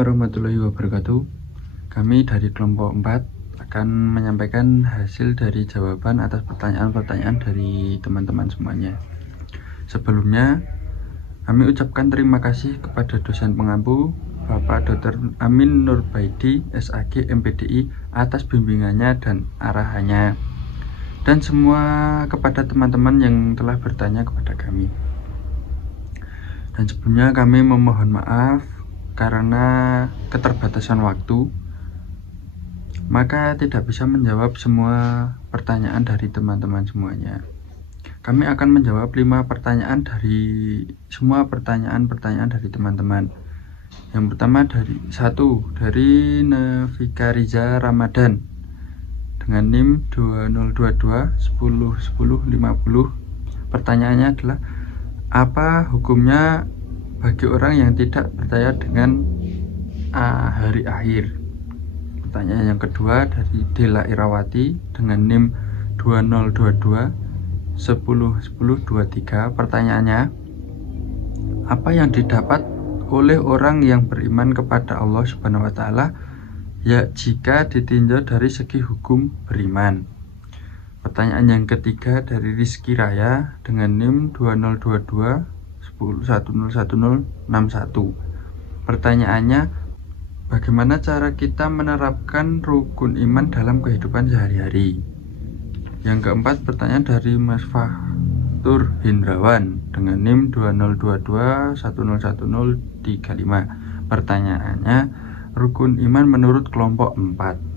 warahmatullahi wabarakatuh. Kami dari kelompok 4 akan menyampaikan hasil dari jawaban atas pertanyaan-pertanyaan dari teman-teman semuanya. Sebelumnya, kami ucapkan terima kasih kepada dosen pengampu Bapak Dr. Amin Nurbaidi, SAG MPDI atas bimbingannya dan arahannya, dan semua kepada teman-teman yang telah bertanya kepada kami. Dan sebelumnya kami memohon maaf karena keterbatasan waktu, maka tidak bisa menjawab semua pertanyaan dari teman-teman semuanya. Kami akan menjawab 5 pertanyaan dari semua pertanyaan dari teman-teman. Yang pertama dari Navika Riza Ramadan dengan NIM 2022 10 10 50. Pertanyaannya adalah, apa hukumnya bagi orang yang tidak percaya dengan hari akhir? Pertanyaan yang kedua dari Dela Irawati dengan NIM 2022 10 10 23. Pertanyaannya, apa yang didapat oleh orang yang beriman kepada Allah Subhanahu wa taala ya jika ditinjau dari segi hukum beriman? Pertanyaan yang ketiga dari Rizky Raya dengan NIM 2022 10 10 10 61. Pertanyaannya, bagaimana cara kita menerapkan rukun iman dalam kehidupan sehari-hari? Yang keempat, pertanyaan dari Mas Fahtur Hindrawan dengan NIM 2022 1010 35. Pertanyaannya, rukun iman menurut kelompok 4.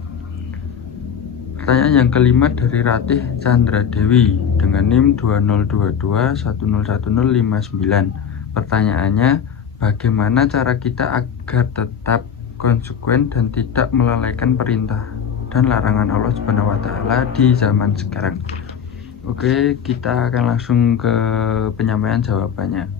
Pertanyaan yang kelima dari Ratih Chandra Dewi dengan NIM 2022 1010 59. Pertanyaannya, bagaimana cara kita agar tetap konsekuen dan tidak melalaikan perintah dan larangan Allah Subhanahu wa taala di zaman sekarang? Oke, kita akan langsung ke penyampaian jawabannya.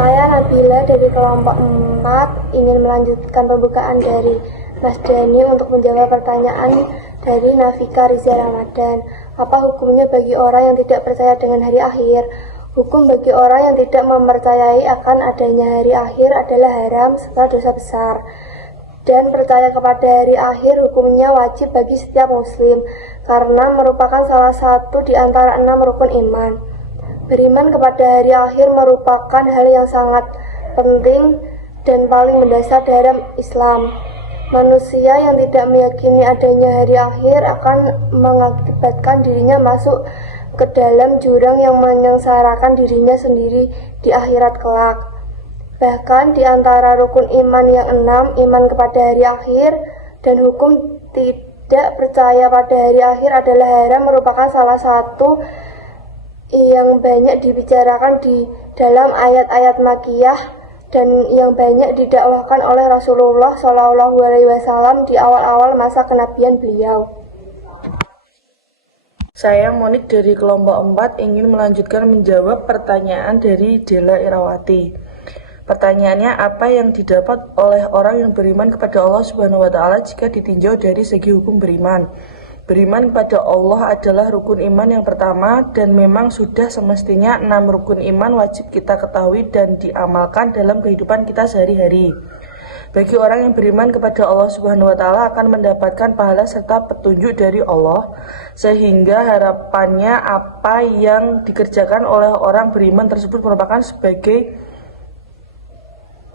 Saya Nabila dari kelompok 4 ingin melanjutkan pembukaan dari Mas Dani untuk menjawab pertanyaan dari Navika Riza Ramadan. Apa hukumnya bagi orang yang tidak percaya dengan hari akhir? Hukum bagi orang yang tidak mempercayai akan adanya hari akhir adalah haram serta dosa besar. Dan percaya kepada hari akhir hukumnya wajib bagi setiap muslim karena merupakan salah satu di antara 6 rukun iman. Beriman kepada hari akhir merupakan hal yang sangat penting dan paling mendasar dalam Islam. Manusia yang tidak meyakini adanya hari akhir akan mengakibatkan dirinya masuk ke dalam jurang yang menyengsarakan dirinya sendiri di akhirat kelak. Bahkan di antara rukun iman yang 6, iman kepada hari akhir dan hukum tidak percaya pada hari akhir adalah haram merupakan salah satu yang banyak dibicarakan di dalam ayat-ayat Makkiyah dan yang banyak didakwahkan oleh Rasulullah SAW di awal-awal masa kenabian beliau. Saya Monik dari kelompok 4 ingin melanjutkan menjawab pertanyaan dari Dela Irawati. Pertanyaannya, apa yang didapat oleh orang yang beriman kepada Allah Subhanahu wa taala jika ditinjau dari segi hukum beriman? Beriman kepada Allah adalah rukun iman yang pertama dan memang sudah semestinya 6 rukun iman wajib kita ketahui dan diamalkan dalam kehidupan kita sehari-hari. Bagi orang yang beriman kepada Allah Subhanahu wa taala akan mendapatkan pahala serta petunjuk dari Allah, sehingga harapannya apa yang dikerjakan oleh orang beriman tersebut merupakan sebagai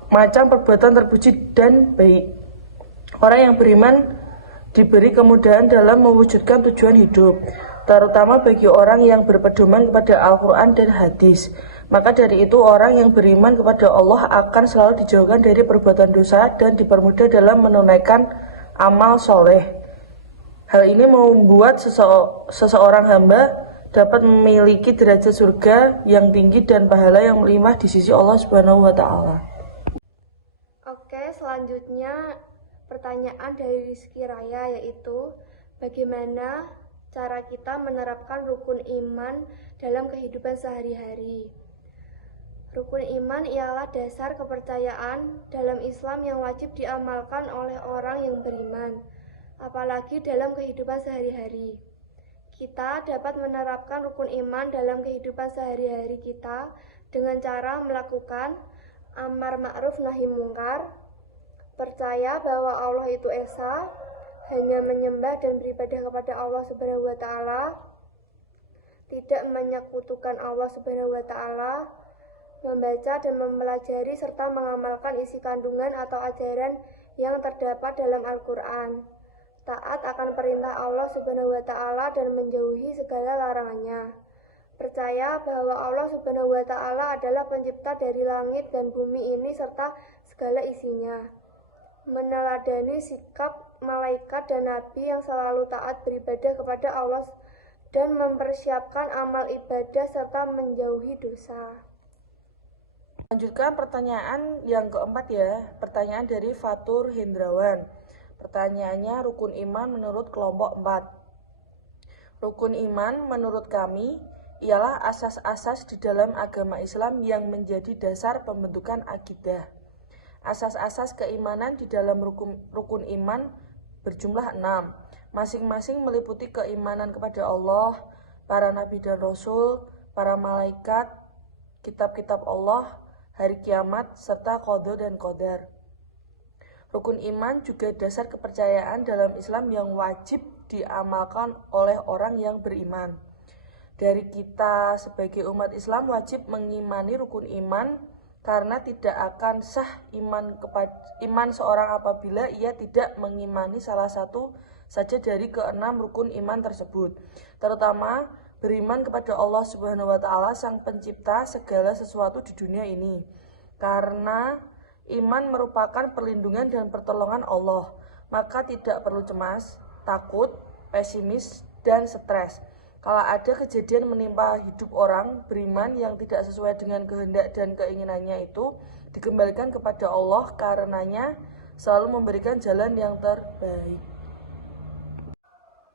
macam perbuatan terpuji dan baik. Orang yang beriman diberi kemudahan dalam mewujudkan tujuan hidup, terutama bagi orang yang berpedoman kepada Al-Quran dan hadis. Maka dari itu orang yang beriman kepada Allah akan selalu dijauhkan dari perbuatan dosa dan dipermudah dalam menunaikan amal soleh. Hal ini membuat seseorang hamba dapat memiliki derajat surga yang tinggi dan pahala yang melimpah di sisi Allah Subhanahu wa taala. Oke, selanjutnya pertanyaan dari Rizky Raya, yaitu bagaimana cara kita menerapkan rukun iman dalam kehidupan sehari-hari. Rukun iman ialah dasar kepercayaan dalam Islam yang wajib diamalkan oleh orang yang beriman, apalagi dalam kehidupan sehari-hari. Kita dapat menerapkan rukun iman dalam kehidupan sehari-hari kita dengan cara melakukan amar ma'ruf nahi mungkar, percaya bahwa Allah itu esa, hanya menyembah dan beribadah kepada Allah Subhanahu wa taala, tidak menyekutukan Allah Subhanahu wa taala, membaca dan mempelajari serta mengamalkan isi kandungan atau ajaran yang terdapat dalam Al-Qur'an, taat akan perintah Allah Subhanahu wa taala dan menjauhi segala larangannya. Percaya bahwa Allah Subhanahu wa taala adalah pencipta dari langit dan bumi ini serta segala isinya. Meneladani sikap malaikat dan nabi yang selalu taat beribadah kepada Allah dan mempersiapkan amal ibadah serta menjauhi dosa. Lanjutkan pertanyaan yang keempat ya. Pertanyaan dari Fatur Hendrawan. Pertanyaannya, rukun iman menurut kelompok 4. Rukun iman menurut kami ialah asas-asas di dalam agama Islam yang menjadi dasar pembentukan akidah. Asas-asas keimanan di dalam rukun iman berjumlah 6. Masing-masing meliputi keimanan kepada Allah, para nabi dan rasul, para malaikat, kitab-kitab Allah, hari kiamat, serta qada dan qadar. Rukun iman juga dasar kepercayaan dalam Islam yang wajib diamalkan oleh orang yang beriman. Dari kita sebagai umat Islam wajib mengimani rukun iman karena tidak akan sah iman seorang apabila ia tidak mengimani salah satu saja dari keenam rukun iman tersebut, terutama beriman kepada Allah Subhanahu wa taala, sang pencipta segala sesuatu di dunia ini. Karena iman merupakan perlindungan dan pertolongan Allah, maka tidak perlu cemas, takut, pesimis, dan stres kalau ada kejadian menimpa hidup orang beriman yang tidak sesuai dengan kehendak dan keinginannya. Itu dikembalikan kepada Allah, karenanya selalu memberikan jalan yang terbaik.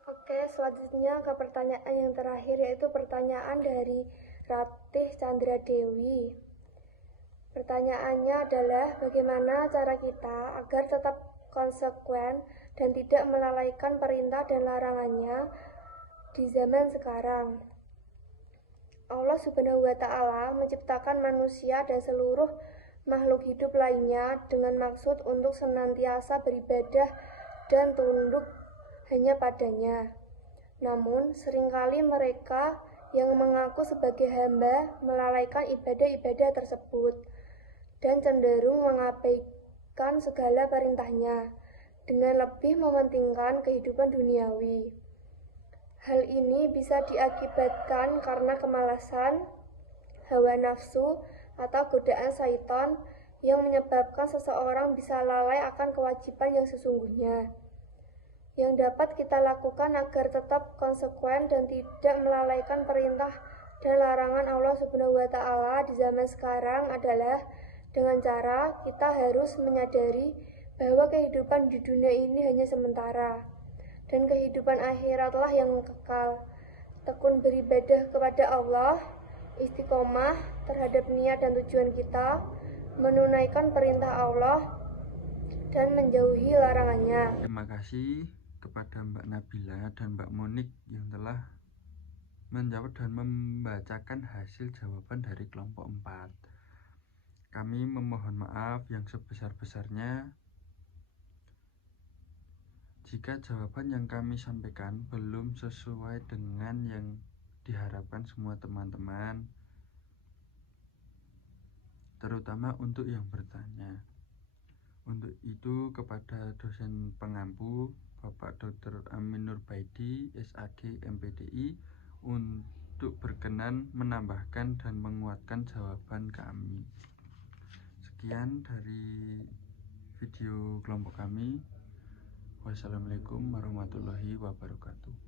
Oke, selanjutnya ke pertanyaan yang terakhir, yaitu pertanyaan dari Ratih Chandra Dewi. Pertanyaannya adalah, bagaimana cara kita agar tetap konsekuen dan tidak melalaikan perintah dan larangannya di zaman sekarang? Allah Subhanahu wa taala menciptakan manusia dan seluruh makhluk hidup lainnya dengan maksud untuk senantiasa beribadah dan tunduk hanya padanya. Namun, seringkali mereka yang mengaku sebagai hamba melalaikan ibadah-ibadah tersebut dan cenderung mengabaikan segala perintahnya dengan lebih mementingkan kehidupan duniawi. Hal ini bisa diakibatkan karena kemalasan, hawa nafsu, atau godaan syaitan yang menyebabkan seseorang bisa lalai akan kewajiban yang sesungguhnya. Yang dapat kita lakukan agar tetap konsekuen dan tidak melalaikan perintah dan larangan Allah Subhanahu wa taala di zaman sekarang adalah dengan cara kita harus menyadari bahwa kehidupan di dunia ini hanya sementara dan kehidupan akhiratlah yang kekal. Tekun beribadah kepada Allah, istiqomah terhadap niat dan tujuan kita, menunaikan perintah Allah dan menjauhi larangannya. Terima kasih kepada Mbak Nabila dan Mbak Monik yang telah menjawab dan membacakan hasil jawaban dari kelompok 4. Kami memohon maaf yang sebesar-besarnya jika jawaban yang kami sampaikan belum sesuai dengan yang diharapkan semua teman-teman, terutama untuk yang bertanya. Untuk itu kepada dosen pengampu Bapak Dr. Amin Nurbaidi, SAG MPDI, untuk berkenan menambahkan dan menguatkan jawaban kami. Sekian dari video kelompok kami. Wassalamualaikum warahmatullahi wabarakatuh.